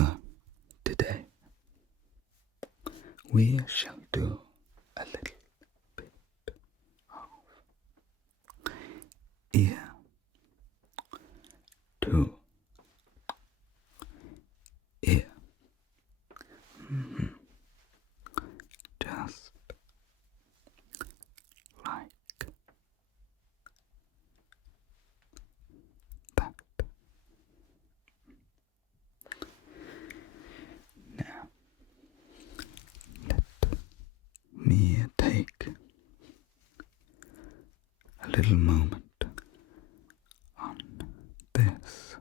So, today we shall do a little bit of ear to ear. Just like that. Now, let me take a little moment on this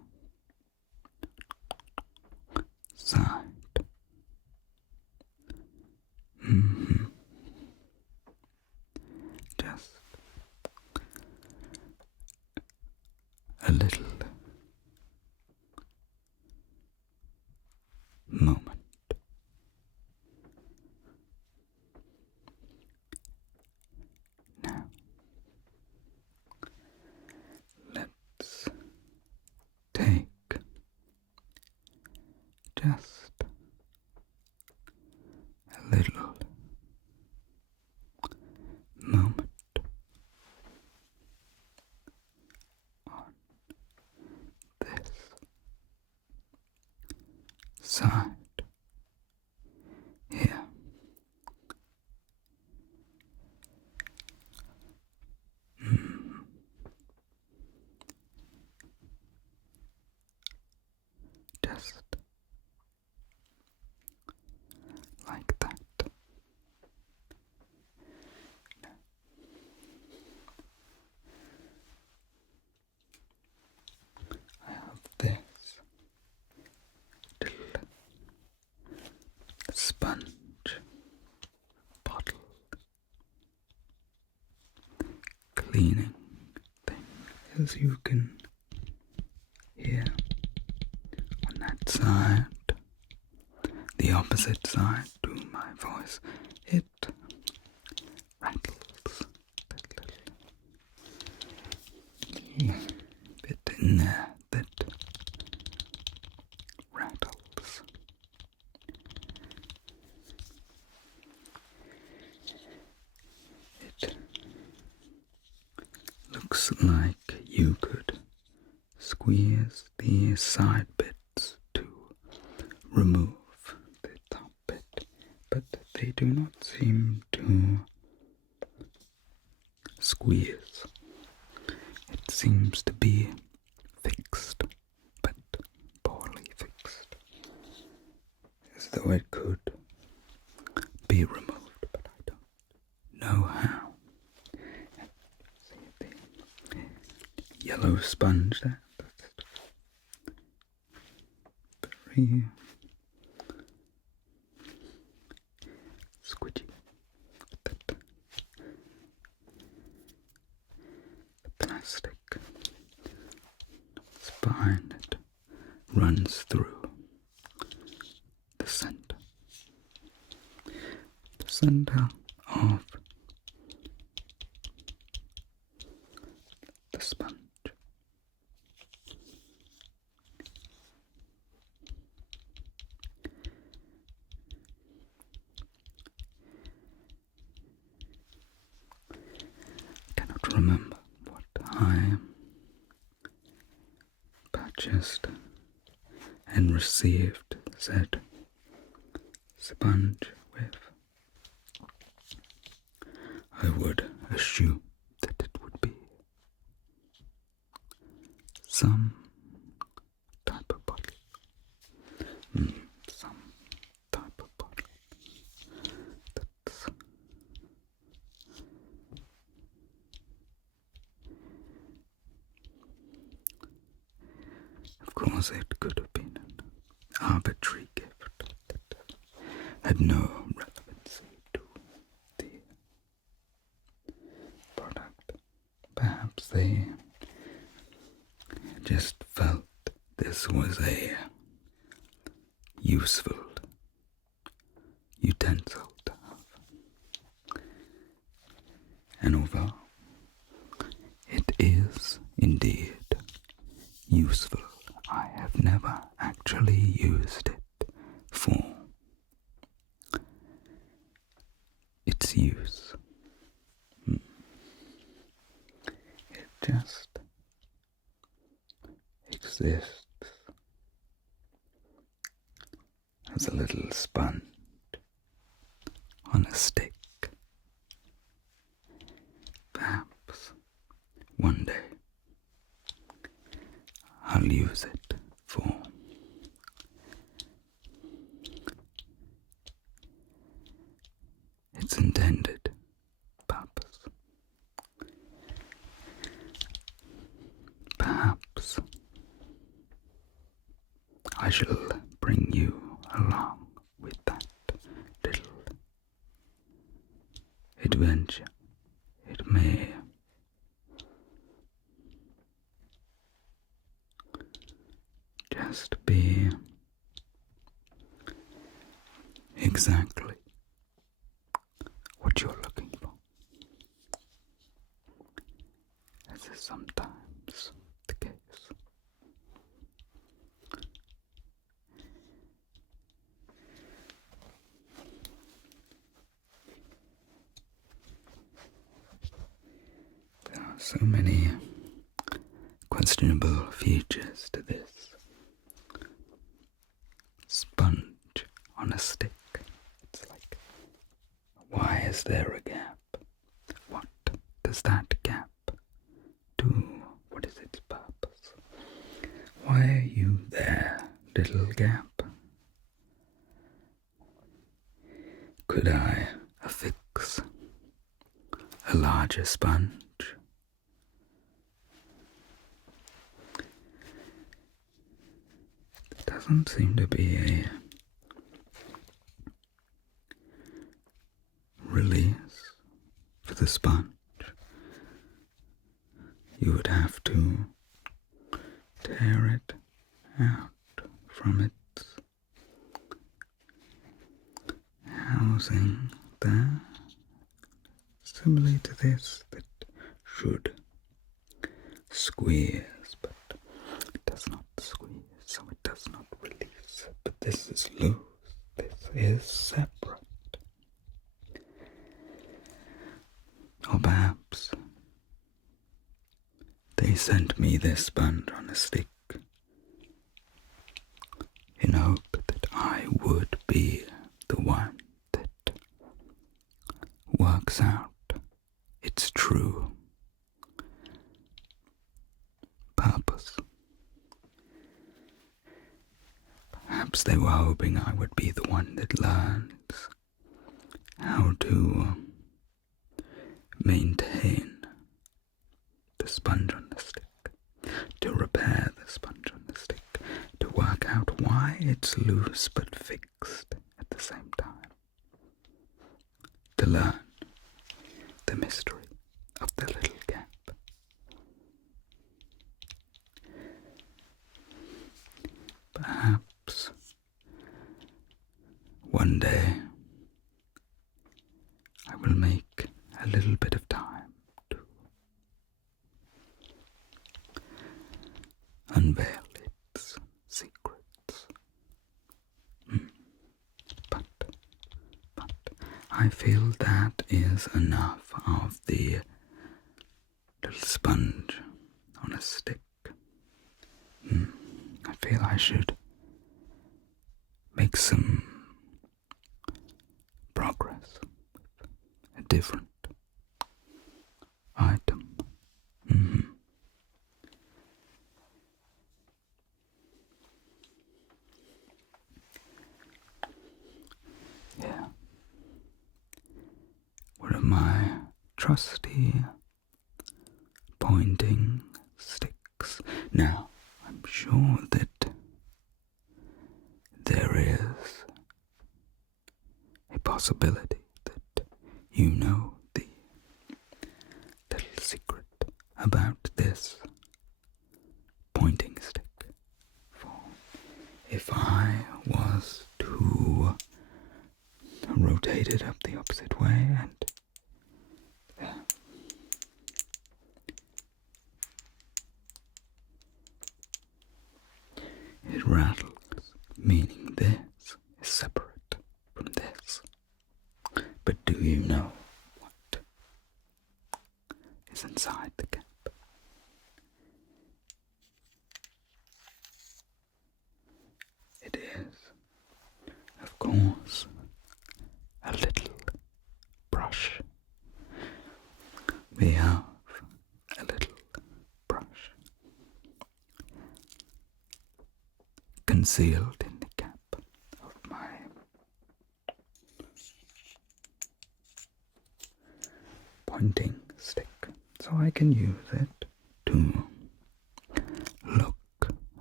side. Just a little moment. Now, let's take just a little moment on this side here. Just like that. I have this little sponge bottle cleaning thing, as you can hear on that side, the opposite side to my voice. It rattles that little bit in there that rattles. It looks like you could squeeze the side bits to remove the top bit, but they do not seem to squeeze. It seems to be fixed, but poorly fixed, as though it could be removed, but I don't know how. See the yellow sponge there? That's very squidgy. The plastic spine that runs through the center of the sponge. I cannot remember what I purchased and received said sponge with. I would assume that it would be some type of bottle. Some type of bottle. That's of course it could have been an arbitrary gift that had no relevancy to the product. Perhaps they just felt this was a useful utensil to have. And although it is indeed useful, I have never actually used it for its use. It just exists as a little sponge on a stick. Perhaps one day I'll use it for its intended purpose. Perhaps I shall bring you along with that little adventure. It may just be exactly what you're looking for, as is sometimes the case. There are so many questionable features to this sponge on a stick. It's like, why is there a gap? What does that gap do? What is its purpose? Why are you there, little gap? Could I affix a larger sponge? There doesn't seem to be a release for the sponge. You would have to tear it out from its housing there, similarly to this, that should squeeze, but it does not squeeze, so it does not release. But this is loose, this is separate. Or perhaps they sent me this sponge on a stick in hope that I would be the one that works out its true purpose. Perhaps they were hoping I would be the one that learns how to maintain the sponge on the stick, to repair the sponge on the stick, to work out why it's loose but fixed at the same time, to learn the mystery of the little gap. Perhaps one day I will make a little bit of time to unveil its secrets. But I feel that is enough of the little sponge on a stick. I feel I should make some progress with a different item. Yeah. One of my trusty pointing sticks. Now, I'm sure that there is a possibility that you know the little secret about this pointing stick. For if I was to rotate it up the opposite way and there, it rattles, meaning this is course, a little brush. We have a little brush concealed in the cap of my pointing stick, so I can use it to look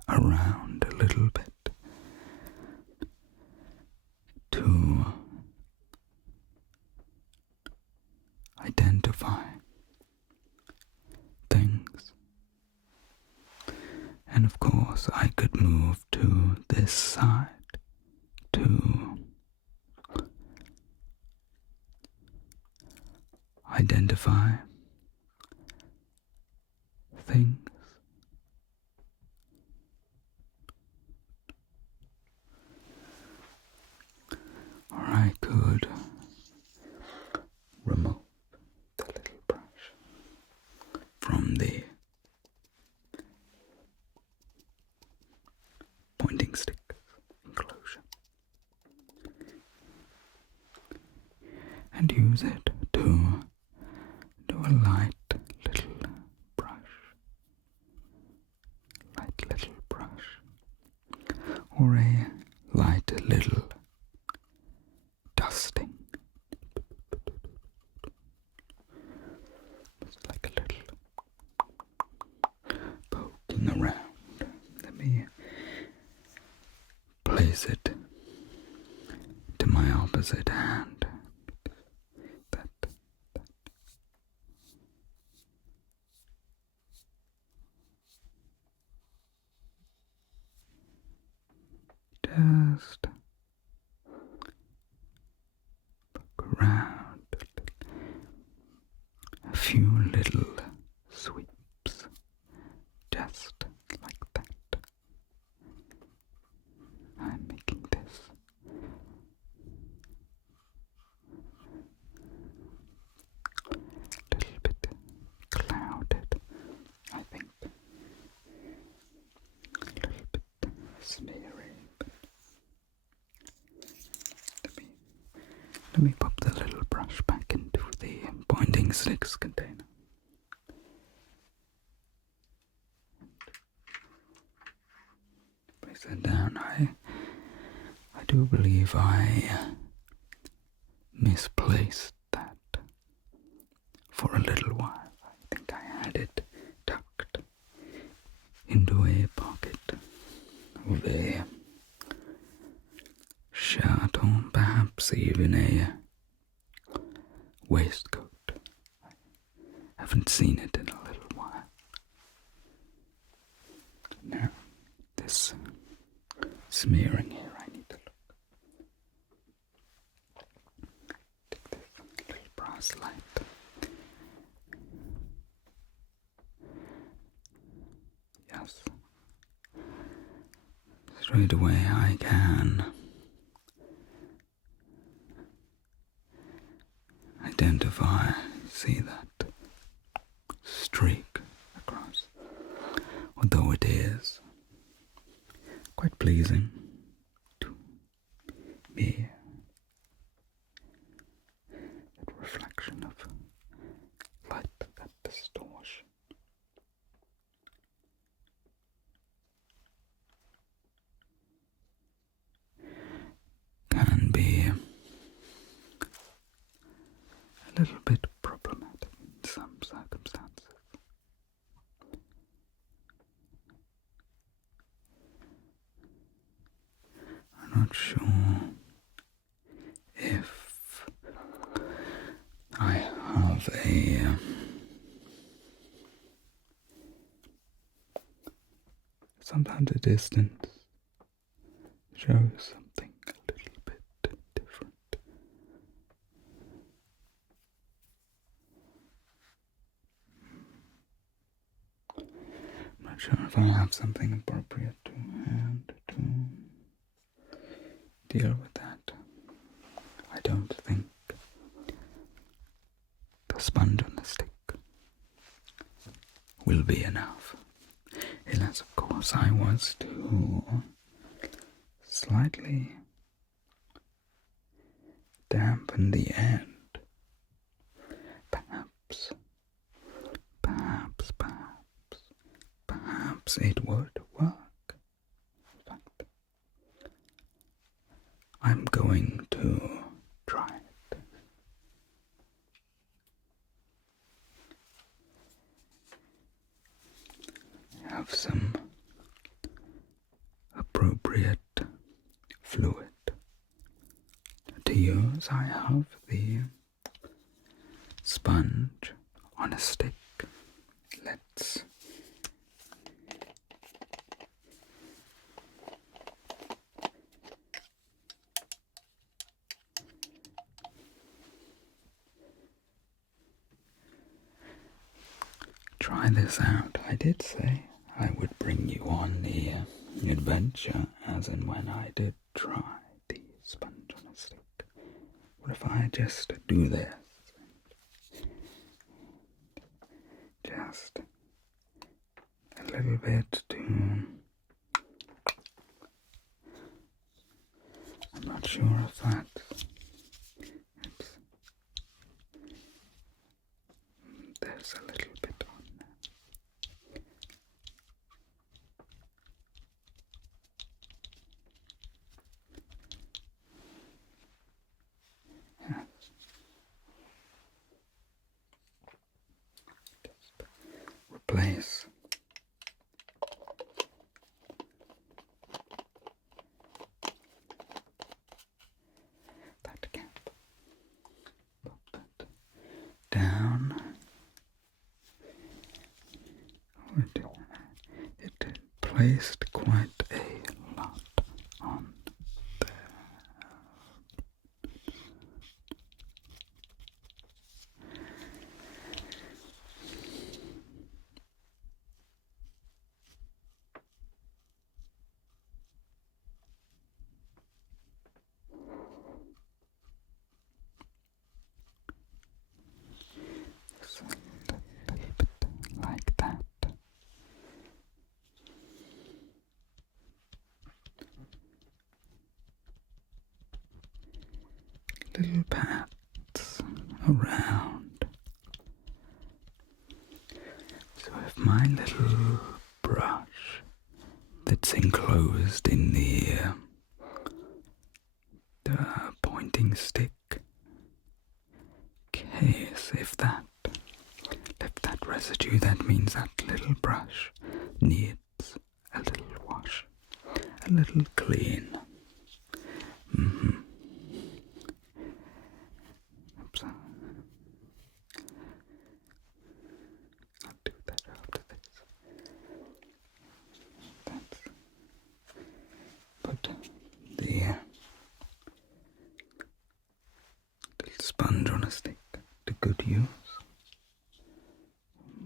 around a little bit, to identify things. And of course I could move to this side to identify things. Or I could remove the little brush from the pointing stick enclosure and use it to do a light little brush, or a light little dusting. It's like a little poking around. Let me place it to my opposite hand. That just poke around a few little sweeps, just like that. I'm making this a little bit clouded, I think. A little bit smeary. Let me pop the little brush back into the pointing sticks container. Place that down. I do believe I misplaced that for a little while. I think I had it tucked into a pocket of a shirt, or perhaps even a waistcoat. I haven't seen it in a little while. Now, this smearing here, I need to look. Take this little brass light. Yes. Straight away I can identify, see that streak across, although it is quite pleasing to me. That reflection of light, that distortion. Can be a little bit problematic in some circumstances. I'm not sure if I have a sometimes a distance shows something a little bit different. I'm not sure if I have something appropriate to hand to deal with that. I don't think the sponge on the stick will be enough, unless of course I was to slightly dampen the end. Perhaps, perhaps, perhaps, perhaps it would work. In fact, I'm going to try it. Have some appropriate fluid to use. I have the sponge on a stick. Let's try this out. I did say I would bring you on the adventure as and when I did try the sponge on a stick. What if I just do this? Just a little bit to... I'm not sure if that's... There's a little bit on there. Yes. Just replace that cap. Pop that down. It placed quite a lot on there. So, a little bit like that. Little paths around. So if my little brush that's enclosed in the pointing stick case, if that left that residue, that means that little brush needs a little wash, a little clean. Oops. I'll do that after this. That's put the little sponge on a stick to good use.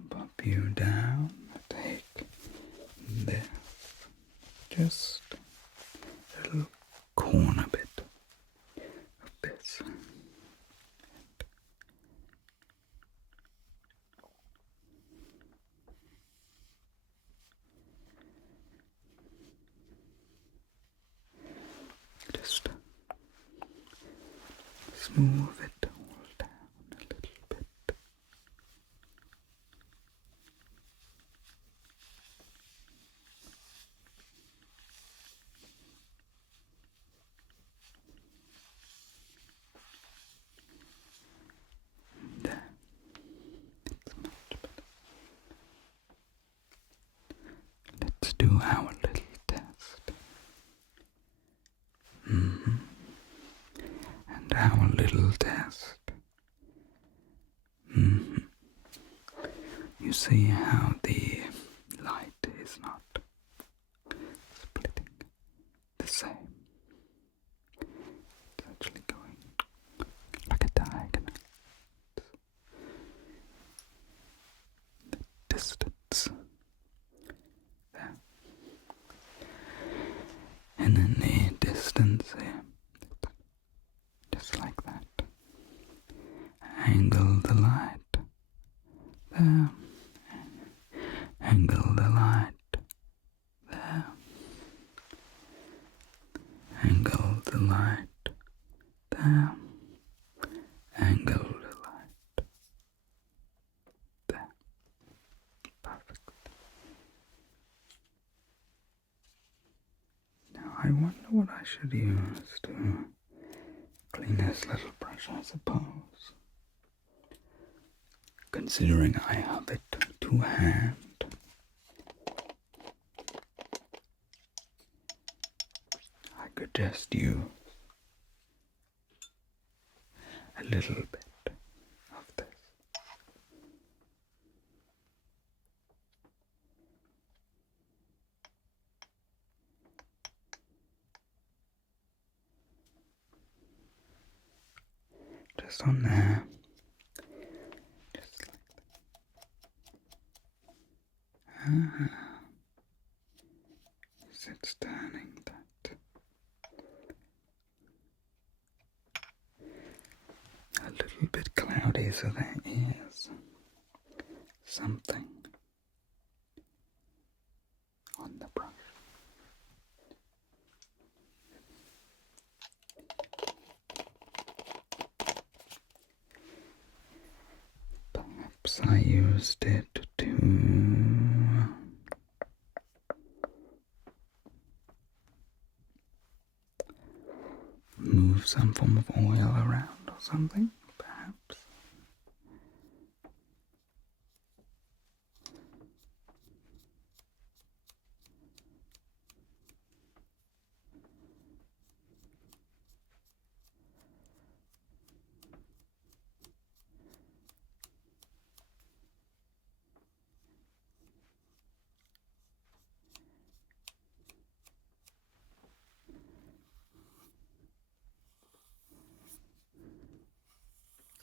Pop you down. Take this. Just a little corner bit of this. Just smooth it all down a little bit. There. It's much better. Let's do our little test. And our little test. You see how the light is not splitting the same. It's actually going like a diagonal. The distance there. And then the distance here. Just like that. Angle the light there. I wonder what I should use to clean this little brush, I suppose. Considering I have it to hand, I could just use a little bit of this. Just on there. Just like that. It's turning that. A little bit cloudy, so there is something on the brush. Perhaps I used it to move some form of oil around or something, perhaps.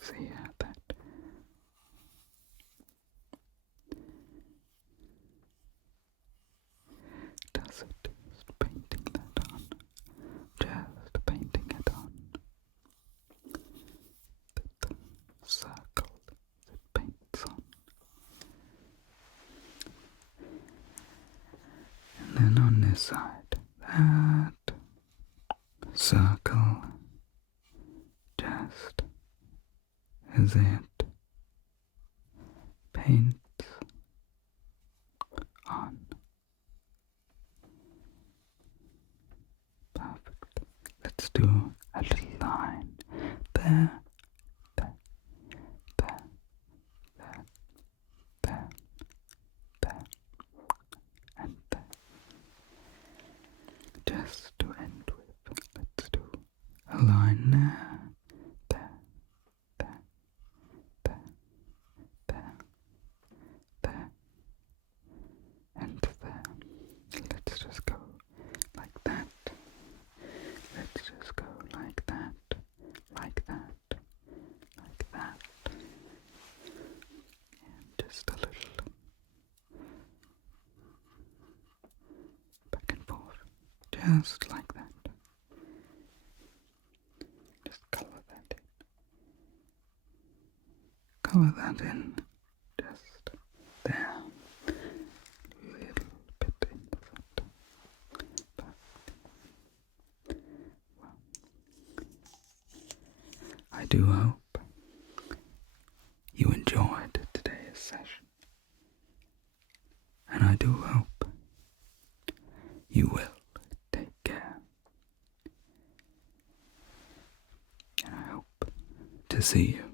See how that does it. Just painting that on. Just painting it on. The circle it paints on. And then on this side, that circle just as it paints on. Perfect. Let's do a little line there, there, there, there, there, there, and there. Just to end with, let's do a line there, there, there, there, there, and there. Let's just go like that. Let's just go like that, like that, like that. And just a little back and forth. Just like that. Just colour that in. Colour that in. Just there. A little bit in the front. Well, I do hope you enjoyed today's session. And I do hope you will take care. And I hope to see you